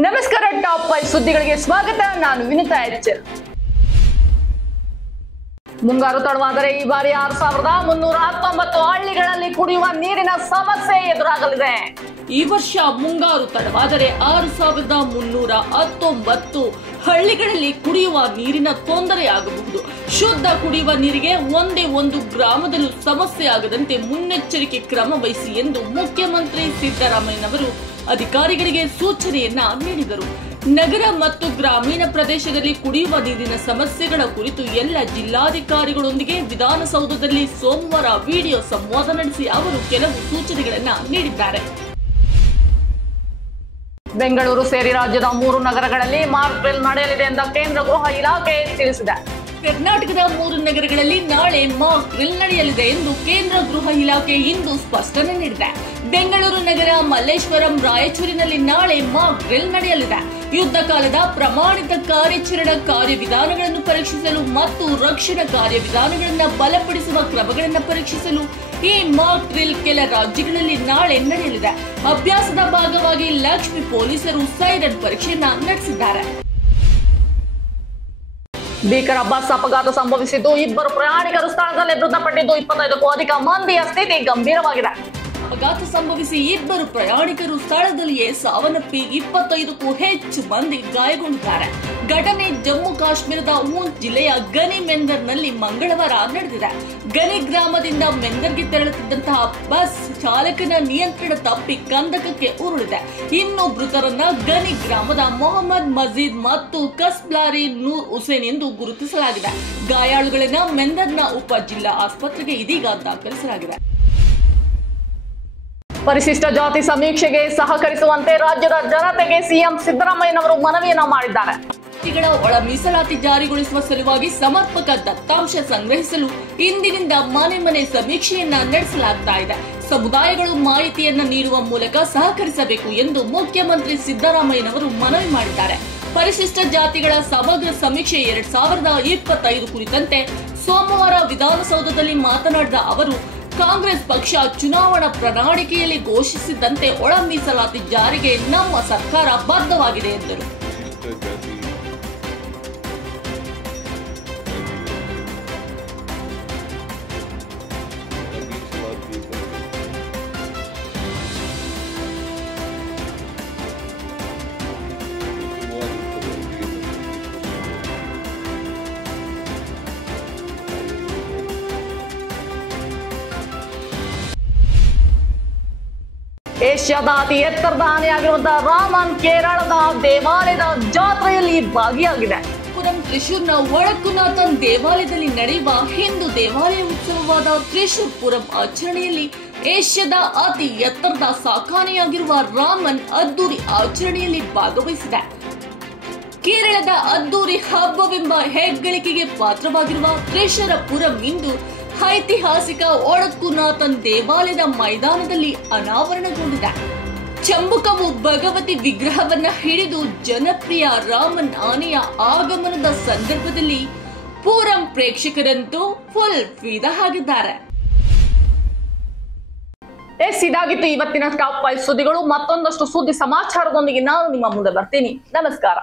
ನಮಸ್ಕಾರ. ಟಾಪ್ 5 ಸುದ್ದಿಗಳಿಗೆ ಸ್ವಾಗತ. ನಾನು ವಿನಿತಾ ಎಚ್. ಮುಂಗಾರು ತಡವಾದರೆ ಈ ಬಾರಿ 6319 ಹಳ್ಳಿಗಳಲ್ಲಿ ಕುಡಿಯುವ ನೀರಿನ ಸಮಸ್ಯೆ ಎದುರಾಗಲಿದೆ. ಈ ವರ್ಷ ಮುಂಗಾರು ತಡವಾದರೆ 6319 ಹಳ್ಳಿಗಳಲ್ಲಿ ಕುಡಿಯುವ ನೀರಿನ ತೊಂದರೆಯಾಗಬಹುದು. ಶುದ್ಧ ಕುಡಿಯುವ ನೀರಿಗೆ ಒಂದೇ ಒಂದು ಗ್ರಾಮದಲ್ಲೂ ಸಮಸ್ಯೆ ಆಗದಂತೆ ಮುನ್ನೆಚ್ಚರಿಕೆ ಕ್ರಮ ವಹಿಸಿ ಎಂದು ಮುಖ್ಯಮಂತ್ರಿ ಸಿದ್ದರಾಮಯ್ಯನವರು ಅಧಿಕಾರಿಗಳಿಗೆ ಸೂಚನೆಯನ್ನ ನೀಡಿದರು. ನಗರ ಮತ್ತು ಗ್ರಾಮೀಣ ಪ್ರದೇಶದಲ್ಲಿ ಕುಡಿಯುವ ನೀರಿನ ಸಮಸ್ಯೆಗಳ ಕುರಿತು ಎಲ್ಲ ಜಿಲ್ಲಾಧಿಕಾರಿಗಳೊಂದಿಗೆ ವಿಧಾನಸೌಧದಲ್ಲಿ ಸೋಮವಾರ ವಿಡಿಯೋ ಸಂವಾದ ನಡೆಸಿ ಅವರು ಕೆಲವು ಸೂಚನೆಗಳನ್ನ ನೀಡಿದ್ದಾರೆ. ಬೆಂಗಳೂರು ಸೇರಿ ರಾಜ್ಯದ 3 ನಗರಗಳಲ್ಲಿ ಮಾಕ್ ಡ್ರಿಲ್ ನಡೆಯಲಿದೆ ಎಂದು ಕೇಂದ್ರ ಗೃಹ ಇಲಾಖೆ ತಿಳಿಸಿದೆ. ಕರ್ನಾಟಕದ 3 ನಗರಗಳಲ್ಲಿ ನಾಳೆ ಮಾಕ್ ಡ್ರಿಲ್ ನಡೆಯಲಿದೆ ಎಂದು ಕೇಂದ್ರ ಗೃಹ ಇಲಾಖೆ ಇಂದು ಸ್ಪಷ್ಟನೆ ನೀಡಿದೆ. ಬೆಂಗಳೂರು ನಗರ, ಮಲ್ಲೇಶ್ವರಂ, ರಾಯಚೂರಿನಲ್ಲಿ ನಾಳೆ ಮಾಕ್ ಡ್ರಿಲ್ ನಡೆಯಲಿದೆ. ಯುದ್ಧ ಕಾಲದ ಪ್ರಮಾಣಿತ ಕಾರ್ಯಾಚರಣಾ ಕಾರ್ಯವಿಧಾನಗಳನ್ನು ಪರೀಕ್ಷಿಸಲು ಮತ್ತು ರಕ್ಷಣಾ ಕಾರ್ಯವಿಧಾನಗಳನ್ನು ಬಲಪಡಿಸುವ ಕ್ರಮಗಳನ್ನು ಪರೀಕ್ಷಿಸಲು ಈ ಮಾಕ್ ಡ್ರಿಲ್ ಕೆಲ ರಾಜ್ಯಗಳಲ್ಲಿ ನಾಳೆ ನಡೆಯಲಿದೆ. ಅಭ್ಯಾಸದ ಭಾಗವಾಗಿ ಲಕ್ಷ್ಮಿ ಪೊಲೀಸರು ಸೈರನ್ ಪರೀಕ್ಷೆಯನ್ನ ನಡೆಸಿದ್ದಾರೆ. ಭೀಕರ ಬಸ್ ಅಪಘಾತ ಸಂಭವಿಸಿದ್ದು 2 ಪ್ರಯಾಣಿಕರು ಸ್ಥಳದಲ್ಲೇ ಮೃತಪಟ್ಟಿದ್ದು 25ಕ್ಕೂ ಅಧಿಕ ಮಂದಿಯ ಸ್ಥಿತಿ ಗಂಭೀರವಾಗಿದೆ. ಅಪಘಾತ ಸಂಭವಿಸಿ 2 ಪ್ರಯಾಣಿಕರು ಸ್ಥಳದಲ್ಲಿಯೇ ಸಾವನ್ನಪ್ಪಿ 25ಕ್ಕೂ ಹೆಚ್ಚು ಮಂದಿ ಗಾಯಗೊಂಡಿದ್ದಾರೆ. ಘಟನೆ ಜಮ್ಮು ಕಾಶ್ಮೀರದ ಊಂಚ್ ಜಿಲ್ಲೆಯ ಗನಿ ಮೆಂದರ್ನಲ್ಲಿ ಮಂಗಳವಾರ ನಡೆದಿದೆ. ಗನಿ ಗ್ರಾಮದಿಂದ ಮೆಂದರ್ಗೆ ತೆರಳುತ್ತಿದ್ದಂತಹ ಬಸ್ ಚಾಲಕನ ನಿಯಂತ್ರಣ ತಪ್ಪಿ ಕಂದಕಕ್ಕೆ ಉರುಳಿದೆ. ಇನ್ನು ಮೃತರನ್ನ ಗನಿ ಗ್ರಾಮದ ಮೊಹಮ್ಮದ್ ಮಜೀದ್ ಮತ್ತು ಕಸ್ಬ್ಲಾರಿ ನೂರ್ ಹುಸೇನ್ ಎಂದು ಗುರುತಿಸಲಾಗಿದೆ. ಗಾಯಾಳುಗಳನ್ನ ಮೆಂದರ್ನ ಉಪ ಜಿಲ್ಲಾ ಆಸ್ಪತ್ರೆಗೆ ಇದೀಗ ದಾಖಲಿಸಲಾಗಿದೆ. ಪರಿಶಿಷ್ಟ ಜಾತಿ ಸಮೀಕ್ಷೆಗೆ ಸಹಕರಿಸುವಂತೆ ರಾಜ್ಯದ ಜನತೆಗೆ ಸಿಎಂ ಸಿದ್ದರಾಮಯ್ಯನವರು ಮನವಿಯನ್ನ ಮಾಡಿದ್ದಾರೆ. ಒಳ ಮೀಸಲಾತಿ ಜಾರಿಗೊಳಿಸುವ ಸಲುವಾಗಿ ಸಮರ್ಪಕ ದತ್ತಾಂಶ ಸಂಗ್ರಹಿಸಲು ಇಂದಿನಿಂದ ಮನೆ ಮನೆ ಸಮೀಕ್ಷೆಯನ್ನ ನಡೆಸಲಾಗ್ತಾ ಇದೆ. ಸಮುದಾಯಗಳು ಮಾಹಿತಿಯನ್ನ ನೀಡುವ ಮೂಲಕ ಸಹಕರಿಸಬೇಕು ಎಂದು ಮುಖ್ಯಮಂತ್ರಿ ಸಿದ್ದರಾಮಯ್ಯನವರು ಮನವಿ ಮಾಡಿದ್ದಾರೆ. ಪರಿಶಿಷ್ಟ ಜಾತಿಗಳ ಸಮಗ್ರ ಸಮೀಕ್ಷೆ 2025 ಕುರಿತಂತೆ ಸೋಮವಾರ ವಿಧಾನಸೌಧದಲ್ಲಿ ಮಾತನಾಡಿದ ಅವರು, ಕಾಂಗ್ರೆಸ್ ಪಕ್ಷ ಚುನಾವಣಾ ಪ್ರಣಾಳಿಕೆಯಲ್ಲಿ ಘೋಷಿಸಿದಂತೆ ಒಳ ಮೀಸಲಾತಿ ಜಾರಿಗೆ ನಮ್ಮ ಸರ್ಕಾರ ಬದ್ಧವಾಗಿದೆ ಎಂದರು. ಏಷ್ಯಾದ ಅತಿ ಎತ್ತರದ ಆನೆಯಾಗಿರುವಂತಹ ರಾಮನ್ ಕೇರಳದ ದೇವಾಲಯದ ಜಾತ್ರೆಯಲ್ಲಿ ಭಾಗಿಯಾಗಿದೆ. ತ್ರಿಶೂರ್ನ ಒಳಕುನಾಥನ್ ದೇವಾಲಯದಲ್ಲಿ ನಡೆಯುವ ಹಿಂದೂ ದೇವಾಲಯ ಉತ್ಸವವಾದ ತ್ರಿಶೂರ್ ಪುರಂ ಆಚರಣೆಯಲ್ಲಿ ಏಷ್ಯಾದ ಅತಿ ಎತ್ತರದ ಸಾಕಾನೆಯಾಗಿರುವ ರಾಮನ್ ಅದ್ದೂರಿ ಆಚರಣೆಯಲ್ಲಿ ಭಾಗವಹಿಸಿದೆ. ಕೇರಳದ ಅದ್ದೂರಿ ಹಬ್ಬವೆಂಬ ಹೆಗ್ಗಳಿಕೆಗೆ ಪಾತ್ರವಾಗಿರುವ ತ್ರಿಶೂರ ಪುರಂ ಇಂದು ಐತಿಹಾಸಿಕ ಒಳಕುನಾಥನ್ ದೇವಾಲಯದ ಮೈದಾನದಲ್ಲಿ ಅನಾವರಣಗೊಂಡಿದೆ. ಚಂಬುಕವು ಭಗವತಿ ವಿಗ್ರಹವನ್ನ ಹಿಡಿದು ಜನಪ್ರಿಯ ರಾಮನ್ ಆನೆಯ ಆಗಮನದ ಸಂದರ್ಭದಲ್ಲಿ ಪೂರಂ ಪ್ರೇಕ್ಷಕರಂತೂ ಫುಲ್ ಫಿದಾ ಆಗಿದ್ದಾರೆ. ಇದಾಗಿತ್ತು ಇವತ್ತಿನ ಟಾಪ್ 5 ಸುದ್ದಿಗಳು. ಮತ್ತೊಂದಷ್ಟು ಸುದ್ದಿ ಸಮಾಚಾರದೊಂದಿಗೆ ನಾನು ನಿಮ್ಮ ಮುಂದೆ ಬರ್ತೀನಿ. ನಮಸ್ಕಾರ.